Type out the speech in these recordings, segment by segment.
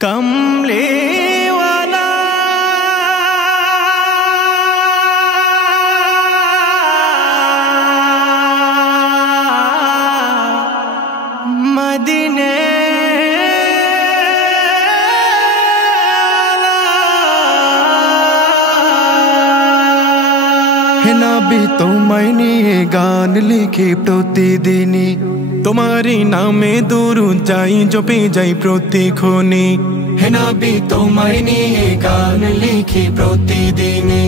कमले वाला मदीने है नबी তোমায় নিয়ে গান লিখি প্রতিদিনই তোমারি নামে দুরূদ যাই জপে যাই প্রতিক্ষণে হে নবী তোমায় নিয়ে গান লিখি প্রতিদিনই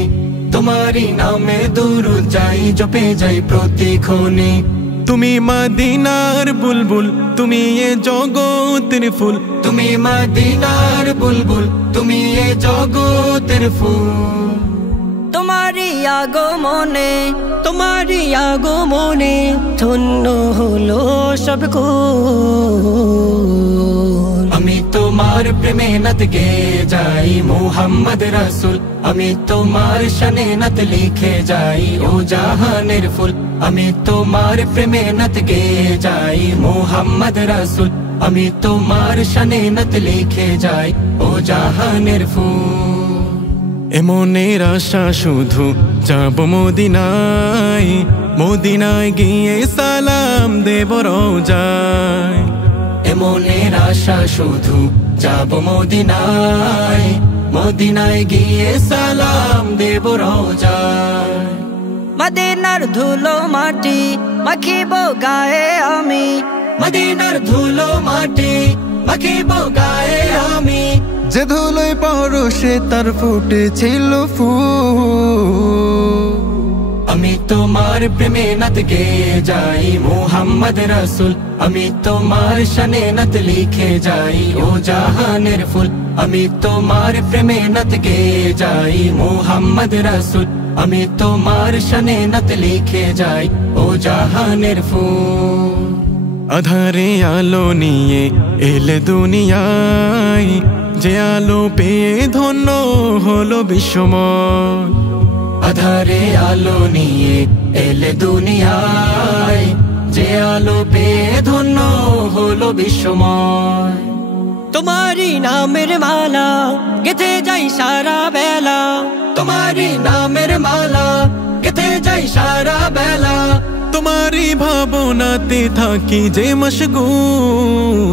তোমারি নামে দুরূদ যাই জপে যাই প্রতিক্ষণে তুমি মদিনার বুলবুল তুমি এ জগতের ফুল তুমি মদিনার বুলবুল তুমি এ জগতের ফুল তোমারি আগমনে ধন্য হলো সবকো আমি তোমার প্রেমে নত গে যাই মুহাম্মদ রাসূল আমি তোমার শানে নত লিখে যাই ও জাহানের ফুল আমি তোমার প্রেমে নত গে যাই মুহাম্মদ রাসূল আমি তোমার শানে নত লিখে যাই ও জাহানের ফুল এমনের আশা শুধু যাব মদিনায় মদিনায় গিয়ে সালাম দেব রওজায় এমনের আশা শুধু যাব মদিনায় মদিনায় গিয়ে সালাম দেব রওজায় মদিনার ধুলো মাটি মাখিব গায়ে আমি মদিনার ধুলো মাটি মাখিব গায়ে আমি যে ধুলোয় পরশে তার ফুটেছিল ফুল আমি তোমার প্রেমে নত গে যাই মুহাম্মদ রাসূল আমি তোমার শানে নত লিখে যাই ও জাহানের ফুল আমি তোমার প্রেমে নত গে যাই মুহাম্মদ রাসূল আমি তোমার শানে নত লিখে যাই ও জাহানের ফুল আধারে আলো নিয়ে এলে দুনিয়ায় যে আলো পেয়ে ধন্য হলো বিশ্বময় আধারে আলো নিয়ে এলে দুনিয়ায় যে আলো পেয়ে ধন্য হলো বিশ্বময় তোমারি নামের মালা গেথে যাই সারা বেলা তোমারি নামের মালা গেথে যাই সারা বেলা তোমারি ভাবনাতে থাকি যে মশগুল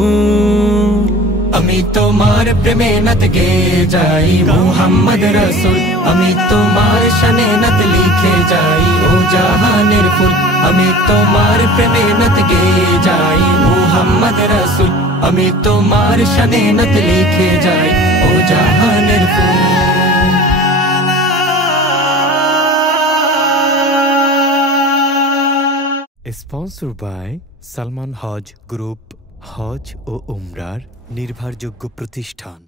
আমি তোমার প্রেমে নত গে যাই মুহাম্মদ রাসূল আমি তোমার শানে নত লিখে যাই ও জাহানের ফুল আমি তোমার প্রেমে নত গে যাই মুহাম্মদ রাসূল আমি তোমার শানে নত লিখে যাই ও জাহানের full sponsor by Salman Hajj group, হজ ও উমরার নির্ভরযোগ্য প্রতিষ্ঠান।